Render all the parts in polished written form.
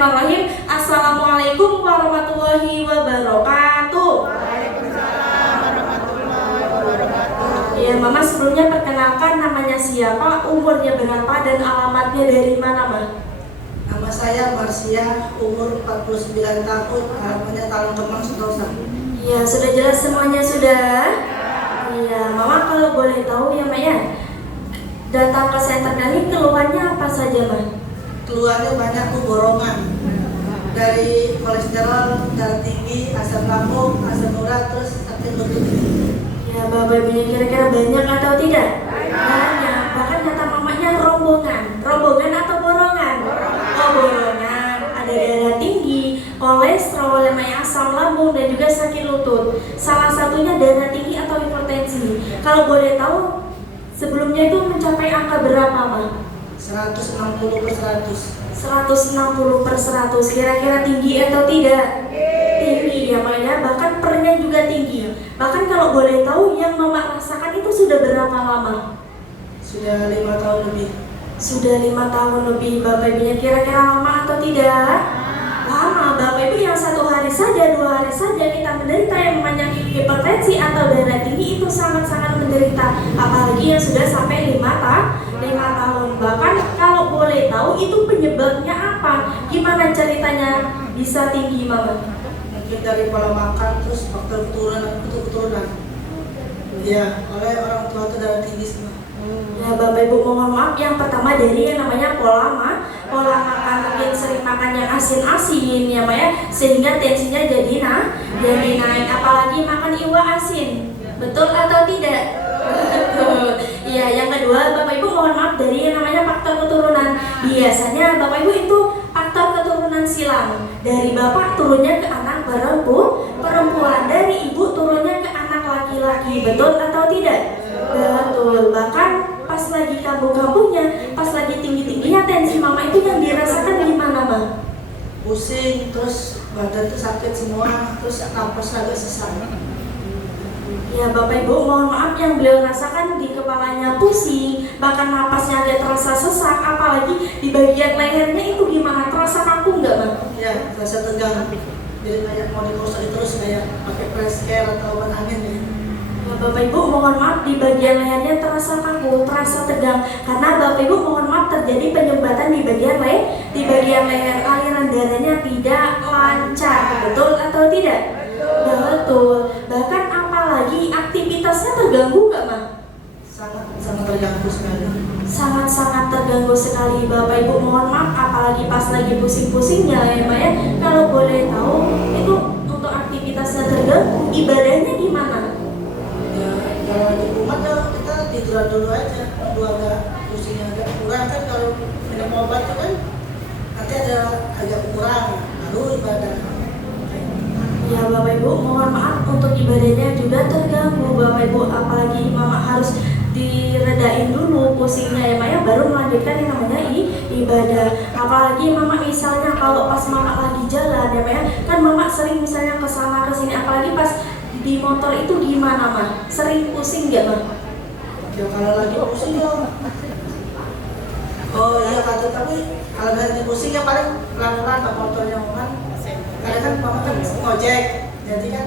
Bismillahirrahmanirrahim. Assalamualaikum warahmatullahi wabarakatuh. Waalaikumsalam warahmatullahi wabarakatuh. Ya, Mama sebelumnya perkenalkan namanya siapa, umurnya berapa, dan alamatnya dari mana, Ma? Nama saya Marsia, umur 49 tahun, alamatnya Talang Kemang, Sentosa. Ya, sudah jelas semuanya sudah? Iya, Mama kalau boleh tahu ya, Ma ya, datang ke center ini keluhannya apa saja, Ma? Keluarnya banyak tuh borongan, dari kolesterol, darah tinggi, asam lambung, asam urat, terus sakit lutut. Ya, Bapak Ibunya kira-kira banyak atau tidak? Banyak. Bahkan kata mamanya rombongan atau borongan? Oh, borongan. Ada darah tinggi, kolesterol, namanya asam lambung, dan juga sakit lutut. Salah satunya darah tinggi atau hipertensi. Kalau boleh tahu, sebelumnya itu mencapai angka berapa, Ma? 160/100. 160/100. Kira-kira tinggi atau tidak? Tinggi ya, Ma ya. Bahkan pernya juga tinggi. Bahkan kalau boleh tahu yang Mama rasakan itu sudah berapa lama? Sudah 5 tahun lebih. Sudah 5 tahun lebih. Bapak Ibunya kira-kira lama atau tidak? Lama. Bapak Ibu yang 1 hari saja, 2 hari saja kita menderita yang namanya hipertensi atau darah tinggi, itu sangat-sangat menderita. Apalagi yang sudah sampai 5 tahun. Bahkan kalau boleh tahu itu penyebabnya apa? Gimana ceritanya bisa tinggi, Mama? Mungkin dari pola makan, terus faktor keturunan. Ya, oleh orang tua itu darah tinggi semua. Ya, Bapak Ibu mohon maaf, yang pertama dari yang namanya pola makan, mungkin sering makan yang asin-asin ya, Ma ya, sehingga tensinya jadi naik, apalagi makan iwa asin. Betul atau tidak? Betul. Iya, yang kedua Bapak Ibu mohon maaf dari yang namanya faktor keturunan. Biasanya Bapak Ibu itu faktor keturunan silang. Dari bapak turunnya ke anak perempuan, dari ibu turunnya ke anak laki-laki. Betul atau tidak? Betul. Bahkan pas lagi kambuh-kambuhnya, pas lagi tinggi-tingginya tensi Mama itu yang dirasakan gimana, Ma? Pusing, terus badan tuh sakit semua, terus napas agak sesak. Ya, Bapak Ibu mohon maaf, yang beliau rasakan di kepalanya pusing, bahkan napasnya agak terasa sesak, apalagi di bagian lehernya itu gimana? Terasa kaku nggak, Ma? Ya, terasa tegang. Jadi kayak mau dikosong terus kayak pakai press care atau obat angin ya. Ya, Bapak Ibu mohon maaf, di bagian lehernya terasa kaku, terasa tegang, karena Bapak Ibu mohon maaf terjadi penyumbatan di bagian leher, aliran darahnya tidak lancar. Betul atau tidak? Betul. Bahkan apalagi aktivitasnya terganggu nggak, Ma? Sangat terganggu sekali. Sangat-sangat terganggu sekali, Bapak Ibu mohon maaf, apalagi pas lagi pusing-pusingnya ya, Ma ya. Kalau boleh tahu itu untuk aktivitasnya terganggu, ibadahnya gimana? Ya, kalau di rumah ya kita tiduran dulu aja, nunggu agak pusingnya agak kurang kan, kalau minum obat itu kan nanti ada agak kurang, baru ibadah. Ya, Bapak Ibu mohon maaf, untuk ibadahnya juga terganggu, Bapak Ibu, apalagi Mama harus diredain dulu pusingnya ya, Ma ya, baru melanjutkan yang namanya ibadah. Apalagi Mama misalnya kalau pas Mama lagi jalan ya, Ma ya, kan Mama sering misalnya kesana kesini, apalagi pas di motor itu gimana, Ma? Sering pusing nggak, Ma? Ya kalau lagi pusing ya. Oh iya kata, tapi kalau lagi pusing ya paling pelan-pelan pak motornya kan. Karena kan mama kan ngojek, jadi kan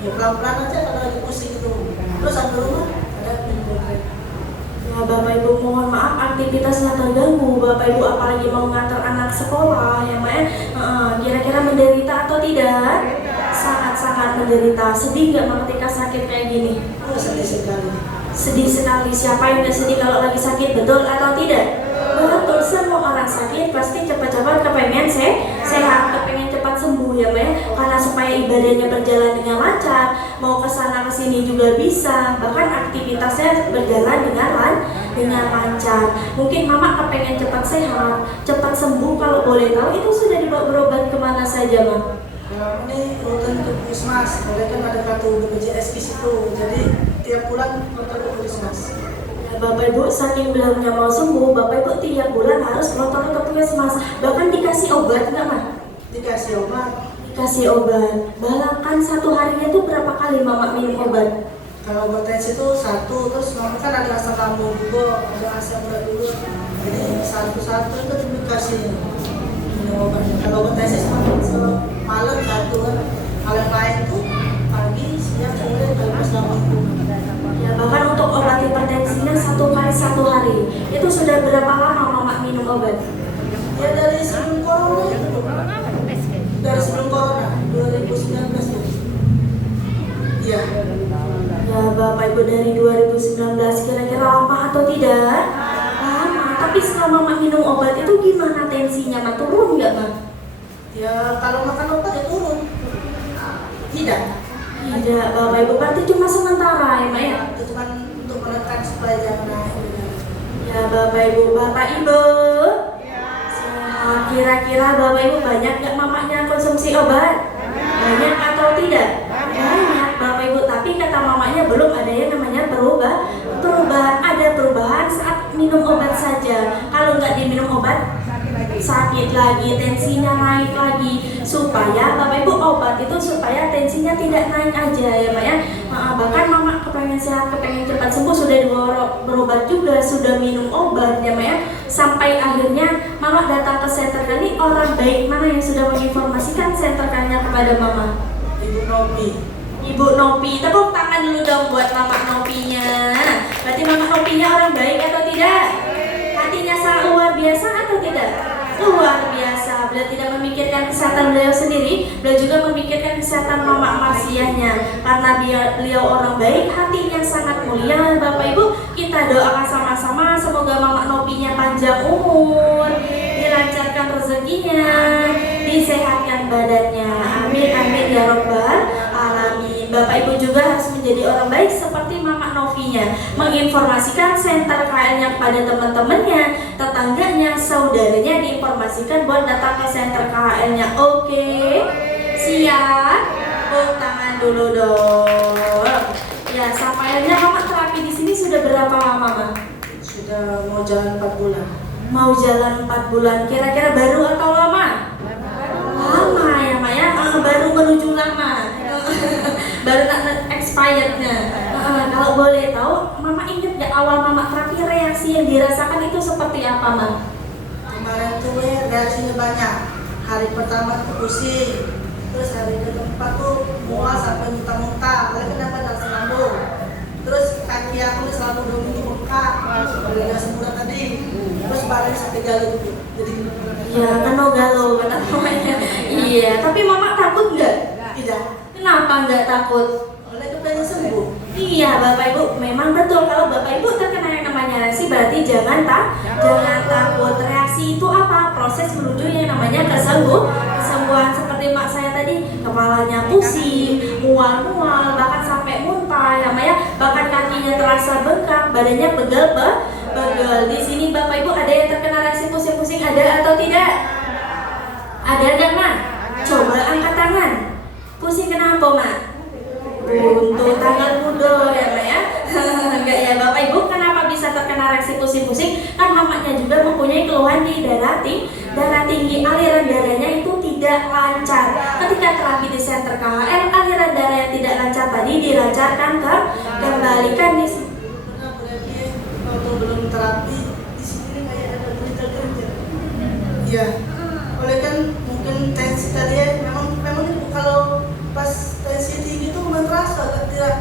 ya pelan-pelan aja kalau lagi pusing itu. Terus sampai rumah ada minum air. Ya, Bapak Ibu mohon maaf, aktivitasnya terganggu, Bapak Ibu apalagi mau ngantar anak sekolah ya, Ma ya. Kira-kira menderita atau tidak? Sangat-sangat menderita. Sedih nggak, Ma, ketika sakit kayak gini? Oh sedih sekali. Sedih sekali. Siapa yang nggak sedih kalau lagi sakit? Betul atau tidak? Betul. Semua orang sakit pasti cepat-cepat kepengen sehat, kepengen cepat sembuh ya, Ma ya. Karena supaya ibadahnya berjalan dengan lancar, mau kesana kesini juga bisa, bahkan aktivitasnya berjalan dengan lancar. Mungkin Mama kepengen cepat sehat, cepat sembuh. Kalau boleh tahu itu sudah dibawa berobat kemana saja, Ma? Kalau ini rutin ke puskesmas, kalau kan ada kartu BPJS di situ, jadi tiap bulan kontrol ke puskesmas. Ya, Bapak Ibu saking bilangnya mau sembuh, Bapak Ibu tiap bulan harus protokol ke puskesmas. Bahkan dikasih obat nggak, Ma? Dikasih obat. Dikasih obat. Bahkan satu harinya tuh berapa kali Mama minum obat? Kalau obat tensi itu 1, terus mama kan ada asam lambung juga, ada asam urat dulu. Jadi 1 itu dikasih minum obatnya. Kalau obat Bapak Ibu dari 2019 kira-kira lama atau tidak? Lama. Tapi selama Mak minum obat itu gimana tensinya Mak, turun nggak Mak? Ya kalau makan obat ya turun. Tidak. Tidak Bapak Ibu, berarti cuma sementara ya Mak ya? Itu cuma untuk menekan supaya jangan naik. Ya Bapak Ibu. Kira-kira Bapak Ibu banyak nggak mamanya konsumsi obat? Banyak atau tidak? Banyak Bapak Ibu, tapi kata mamanya belum ada yang namanya perubahan. Ada perubahan saat minum obat saja. Kalau nggak diminum obat, sakit lagi, tensinya naik lagi. Supaya Bapak Ibu obat itu supaya tensinya tidak naik aja ya Pak ya. Bahkan mama kepengen sehat, kepengen cepat sembuh, sudah berobat juga, sudah minum obat ya Pak ya. Sampai akhirnya mama datang ke center kali, orang baik mana yang sudah menginformasikan center kalinya kepada mama? Ibu Nopi. Ibu Nopi, tepuk tangan dulu dong buat Mama Nopinya. Berarti Mama Nopinya orang baik atau tidak? Hatinya sangat luar biasa atau tidak? Luar biasa. Beliau tidak memikirkan kesehatan beliau sendiri, beliau juga memikirkan kesehatan Mama Marsiahnya. Karena beliau orang baik, hatinya sangat mulia. Bapak Ibu, kita doakan sama-sama semoga Mama Nopinya panjang umur, dilancarkan rezekinya, disehatkan badannya. Amin amin ya robbal alamin. Bapak Ibu juga harus menjadi orang baik seperti Mama Novinya, menginformasikan center KL-nya kepada teman-temannya, tetangganya, saudaranya, diinformasikan buat datang ke center KL-nya. Oke, siap? Tepuk tangan dulu dong. Ya, sampai akhirnya Mama terapi di sini sudah berapa lama, Mama? Sudah mau jalan 4 bulan. Mau jalan 4 bulan. Kira-kira baru atau lama? Lama ya, Maya. Baru menuju lama. Baru nak expirednya. Kalau boleh tahu, Mama ingat gak awal Mama terapi reaksi yang dirasakan itu seperti apa, Mama? Kemarin tuh reaksinya banyak. Hari pertama tuh pusing, terus hari keempat tuh mual sampai muntah-muntah. Oleh kenapa rasa lambung? Terus kaki aku nih selama 2 minggu bengkak, udah semburan tadi. Terus badan sampai galau gitu. Jadi Ya, kena galau kata mamanya. Iya, tapi Mama takut nggak? tidak. Kenapa nggak takut? Oleh kepengen sembuh. Iya Bapak Ibu, memang betul kalau Bapak Ibu terkena yang namanya reaksi berarti jangan takut. Reaksi itu apa? Proses menuju yang namanya kesembuhan seperti mak saya tadi, kepalanya pusing, mual-mual, bahkan sampai muntah, ya Maya, bahkan kakinya terasa bengkak, badannya pegel. Di sini Bapak Ibu ada yang terkena reaksi pusing-pusing, ada atau tidak? Ada nggak Mak? Coba angkat tangan. Pusing kenapa Mak? Untuk tangan muda ya Mak ya. Enggak ya Bapak Ibu, kenapa bisa terkena reaksi pusing-pusing? Kan mamanya juga mempunyai keluhan di darah tinggi, aliran darahnya itu tidak lancar. Ketika terapi di center KHL, aliran darah yang tidak lancar tadi dilancarkan kembalikan di waktu belum terapi di sini kayak ada kerja. Iya. Oleh kan mungkin tensi tadi ya, memang kalau pas tensi tinggi tuh memang terasa agak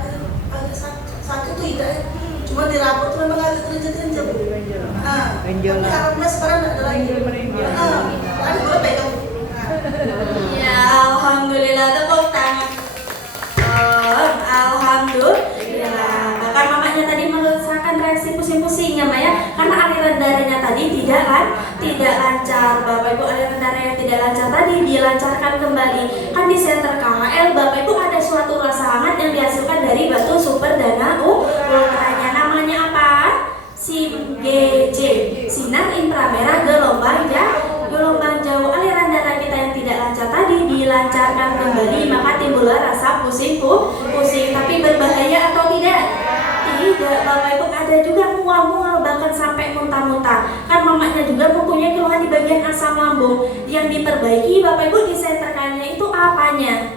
sakit tuh tidak ya. Cuma di rambut tuh memang agak terjenjel. Tapi alhamdulillah sekarang tidak ada lagi. Tadi boleh pegang. Ya Alhamdulillah, tepuk tangan. Alhamdulillah. Bahkan mamanya tadi merasakan reaksi pusing-pusing ya Maya, karena aliran darahnya tadi tidak lancar. Bapak Ibu, aliran darah yang tidak lancar tadi dilancarkan kembali. Kan di center KHL Bapak Ibu ada suatu rasa hangat yang dihasilkan dari batu super dana ultranya. Namanya apa? SIMGJ, sinar inframerah gelombang jauh. Aliran darah kita yang tidak lancar tadi dilancarkan kembali, maka timbullah rasa pusing. Tapi berbahaya atau tidak? Tidak Bapak Ibu, ada juga mual-mual bahkan sampai muntah-muntah. Kan mamanya juga mempunyai keluhan di bagian asam lambung. Yang diperbaiki Bapak Ibu di center kannya itu apanya?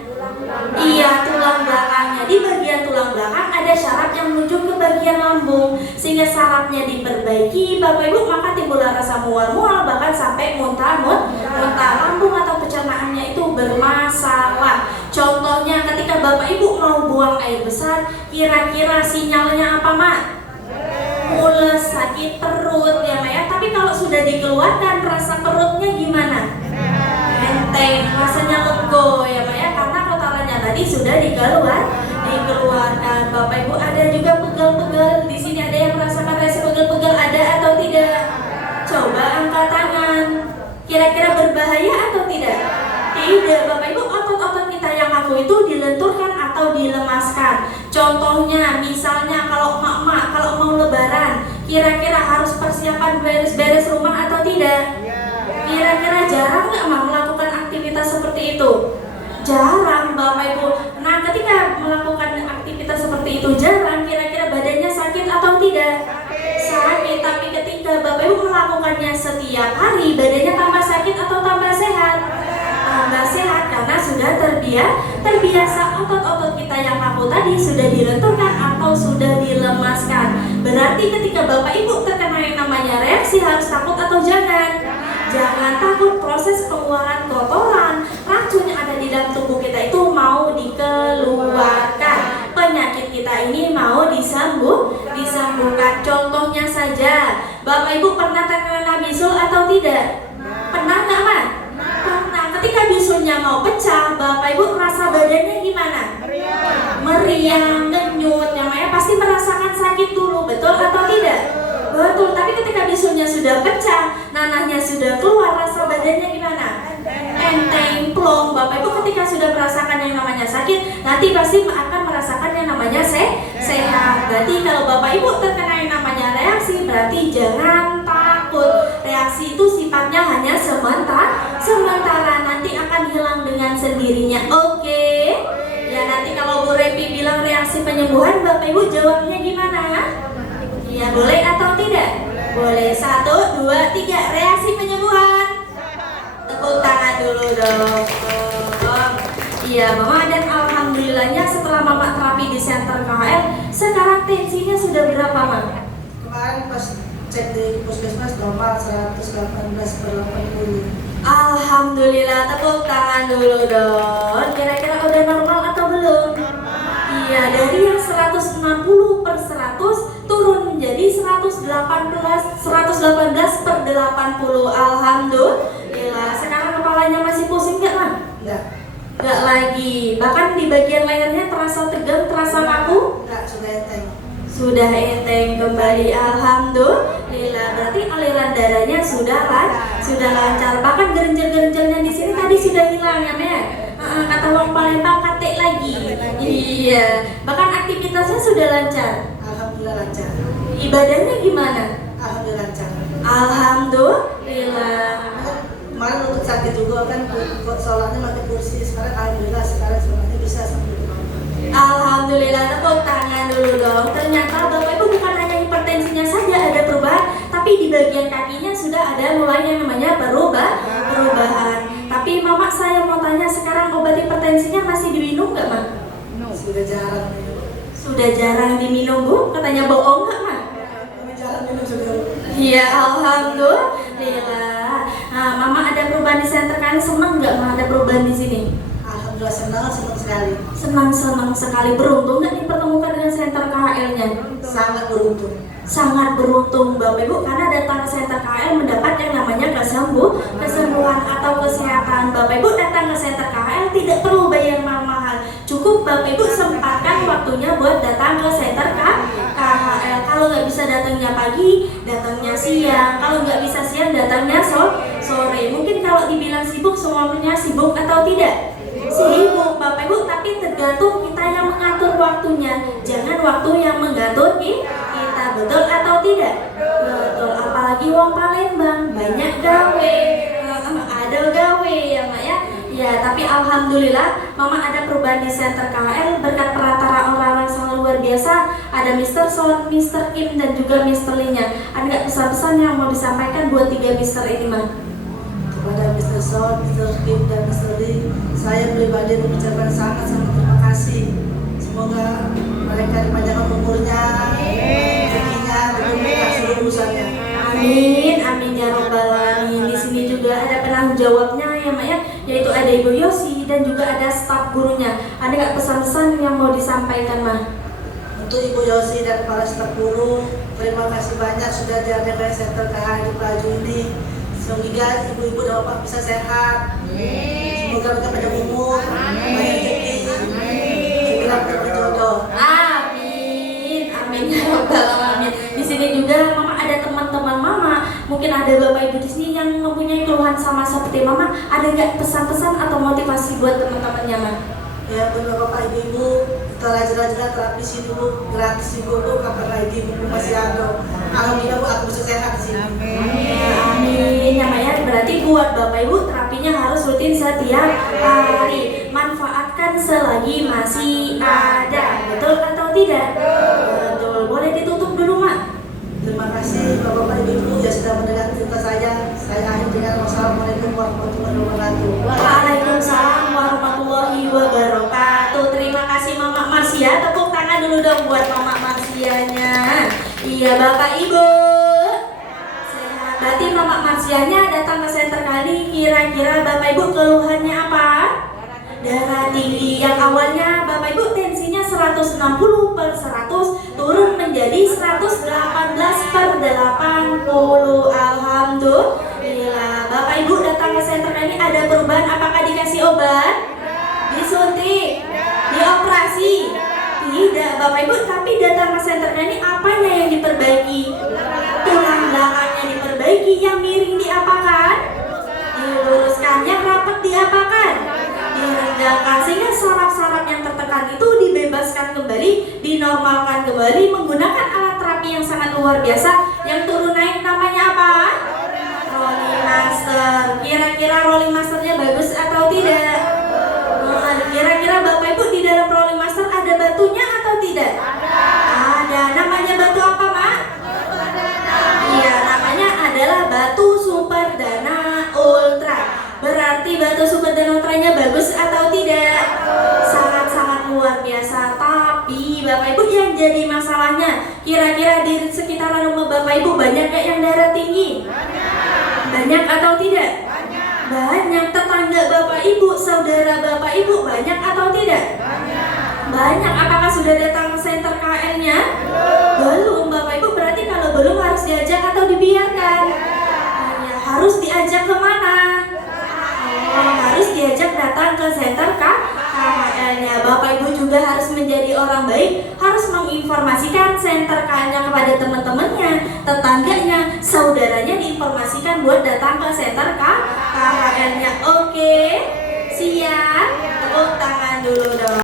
Iya, tulang belakangnya. Di bagian tulang belakang ada syaraf yang menuju ke bagian lambung. Sehingga syarafnya diperbaiki Bapak Ibu, maka timbullah rasa mual-mual bahkan sampai muntah lambung atau pencernaannya itu bermasalah. Contohnya ketika Bapak Ibu mau buang air besar, kira-kira sinyalnya apa Mak? Mules, sakit perut ya Mak ya. Tapi kalau sudah dikeluarkan rasa perutnya gimana? Enteng, rasanya lega ya Mak ya, karena kotorannya tadi sudah dikeluarkan dikeluarkan. Bapak Ibu, ada juga pegal-pegal. Di sini ada yang merasakan rasa pegal-pegal, ada atau tidak? Coba angkat tangan. Kira-kira berbahaya atau tidak? Tidak, Bapak Ibu. Otot-otot kita yang kaku itu dilenturkan atau dilemaskan. Contohnya, misalnya kalau emak-emak kalau mau lebaran, kira-kira harus persiapan beres-beres rumah atau tidak? Kira-kira jarang nggak Mak melakukan aktivitas seperti itu? Jarang, Bapak Ibu. Nah, ketika melakukan aktivitas seperti itu jarang, kira-kira badannya sakit atau tidak? Sakit. Tapi ketika Bapak Ibu melakukannya setiap hari, badannya tambah sakit atau tambah sehat? Tambah sehat, karena sudah terbiasa. Otot-otot kita yang kaku tadi sudah dilenturkan atau sudah dilemaskan. Berarti ketika Bapak Ibu terkena yang namanya reaksi, harus takut atau jangan? Jangan takut. Proses pengeluaran kotoran, racun yang ada di dalam tubuh kita itu mau dikeluarkan. Penyakit kita ini mau disembuhkan. Contohnya saja, Bapak Ibu pernah terkena bisul atau tidak? Pernah nggak, Mak? Pernah. Ketika bisulnya mau pecah, Bapak Ibu merasa badannya gimana? Meriang, denyut, namanya pasti merasakan sakit dulu, betul atau tidak? Betul. Tapi ketika bisulnya sudah pecah, nanahnya sudah keluar, rasa badannya gimana? Enteng, plong. Bapak Ibu ketika sudah merasakan yang namanya sakit, nanti pasti akan merasakan yang namanya sehat. Berarti kalau Bapak Ibu terkena yang namanya reaksi, berarti jangan takut. Reaksi itu sifatnya hanya sementara, nanti akan hilang dengan sendirinya. Oke? Ya, nanti kalau Bu Repi bilang reaksi penyembuhan, Bapak Ibu jawabnya gimana? Ya, boleh atau tidak? Boleh. 1, 2, 3. Reaksi penyembuhan. Tepuk tangan dulu dong. Iya, Mama, dan alhamdulillahnya setelah Mama terapi di Center KHL, sekarang tensinya sudah berapa, Mama? Kemarin pas cek di puskesmas normal 118/80. Alhamdulillah, tepuk tangan dulu dong. Kira-kira udah normal atau belum? Iya, dari yang 160/100 turun menjadi 118/80. Alhamdulillah. Sekarang kepalanya masih pusing nggak, Mak? Nggak lagi. Bahkan di bagian lehernya terasa tegang, terasa kaku? Enggak, sudah enteng. Sudah enteng kembali. Alhamdulillah. Berarti aliran darahnya sudah lancar. Bahkan gerenjel-gerenjelnya di sini tadi sudah hilang ya, Mek? Kata Wong Palembang, katek lagi. Iya. Bahkan aktivitasnya sudah lancar. Alhamdulillah lancar. Ibadahnya gimana? Alhamdulillah lancar. Alhamdulillah. Kemarin untuk sakit juga kan, sholatnya pakai kursi. Sekarang alhamdulillah sholatnya bisa sampai ke bawah. Alhamdulillah, tepuk tangan dulu dong. Ternyata Bapak Ibu bukan hanya hipertensinya saja ada perubahan, tapi di bagian kakinya sudah ada mulai yang namanya perubahan. Tapi Mama, saya mau tanya, sekarang obat hipertensinya masih diminum nggak, Mak? Sudah jarang minum. Sudah jarang diminum, Bu? Katanya bohong nggak, Mak? Jarang minum sudah. Iya, alhamdulillah. Nah, Mama ada perubahan di Center KHL, senang nggak, Mak, ada perubahan di sini? Alhamdulillah senang sekali. Senang sekali. Beruntung nggak dipertemukan dengan Center KHL-nya? Sangat beruntung. Sangat beruntung, Bapak Ibu, karena datang ke Center KHL mendapat yang namanya kesembuhan atau kesehatan. Bapak Ibu datang ke Center KHL tidak perlu bayar mahal-mahal. Cukup Bapak Ibu sempatkan waktunya buat datang ke Center KHL. Kalau nggak bisa datangnya pagi, datangnya siang. Kalau nggak bisa siang, datangnya sore. Mungkin kalau dibilang sibuk, semuanya sibuk atau tidak? Sibuk, Bapak Ibu, tapi tergantung kita yang mengatur waktunya. Jangan waktu yang mengatur kita, betul atau tidak? Betul. Apalagi Wong Palembang banyak gawe, ada gawe ya, Mak ya. Ya, tapi alhamdulillah Mama ada perubahan di Center KHL berkat perantara orang-orang sangat luar biasa. Ada Mr. Son, Mr. Kim, dan juga Mr. Lee-nya. Ada nggak pesan-pesan yang mau disampaikan buat 3 Mr. ini, Mak? Kepada Mr. Son, Mr. Kim, dan Mr. Lee, saya pribadi mengucapkan sangat-sangat terima kasih. Semoga mereka dipanjangkan umurnya, rezekinya, dan seluruh urusannya. Amin, amin ya robbal alamin. Di sini juga ada penanggung jawabnya ya, Mak ya, yaitu ada Ibu Yosi dan juga ada staf gurunya. Ada nggak pesan-pesan yang mau disampaikan, Mak? Untuk Ibu Yosi dan para staf guru, terima kasih banyak sudah diadakan Center KHL di Pelaju ini. Semoga ibu-ibu dan bapak bisa sehat. Semoga mereka panjang umur, banyak rezeki, segera berjodoh. mungkin ada Bapak Ibu di sini yang mempunyai keluhan sama seperti Mama, ada nggak pesan-pesan atau motivasi buat teman-temannya, Ma? Ya buat Bapak Ibu, kita rajin-rajin terapi sini Bu, gratis Bu, Bapak Ibu masih ada. Alhamdulillah Bu, aku bisa sehat di sini. Amin. Namanya berarti buat Bapak Ibu terapinya harus rutin setiap hari. Manfaatkan selagi masih ada. Betul atau tidak? Betul. Boleh ditutup dulu, Mak. Terima kasih Bapak Ibu yang sudah mendengar cerita saya. Saya akhiri dengan wassalamualaikum warahmatullahi wabarakatuh. Waalaikumsalam warahmatullahi wabarakatuh. Terima kasih Mama Marsia. Tepuk tangan dulu dong buat Mama Marsianya. Iya Bapak Ibu. Sehat. Berarti Mama Marsianya datang ke center kali. Kira-kira Bapak Ibu keluhannya apa? Darah tinggi. Yang awalnya Bapak Ibu tensinya 160/100 turun menjadi 118/80. Alhamdulillah. Bapak Ibu datang ke center ini ada perubahan. Apakah dikasih obat? Disuntik? Dioperasi? Tidak Bapak Ibu. Tapi datang ke center ini apanya yang diperbaiki? Tulang belakangnya diperbaiki. Yang miring diapakan? Diluruskan. Yang rapat diapakan? Direndahkan. Sehingga saraf-saraf yang tertekan itu dibebaskan kembali, dinormalkan kembali menggunakan alat terapi yang sangat luar biasa. Yang turun naik namanya apa? Rolling Master. Kira-kira Rolling Masternya bagus atau tidak? Kira-kira Bapak Ibu di dalam Rolling Master ada batunya atau tidak? Ada. Namanya batu apa, Mak? Iya, namanya adalah batu Super Dana Ultra. Berarti batu Super Dana Ultranya bagus atau tidak? Sangat-sangat luar biasa. Tapi Bapak Ibu yang jadi masalahnya, kira-kira di sekitaran rumah Bapak Ibu banyak gak yang darah tinggi? Banyak atau tidak? Banyak. Tetangga Bapak Ibu, saudara Bapak Ibu banyak atau tidak? Banyak. Apakah sudah datang ke center KL-nya? Belum Bapak Ibu. Berarti kalau belum harus diajak atau dibiarkan? Ya, harus diajak kemana? Harus diajak datang ke center KL-nya. Bapak Ibu juga harus menjadi orang baik, harus menginformasikan center KL-nya kepada teman-temannya, tetangganya, saudaranya, diinformasikan buat datang ke center KL-nya. Oke, siap.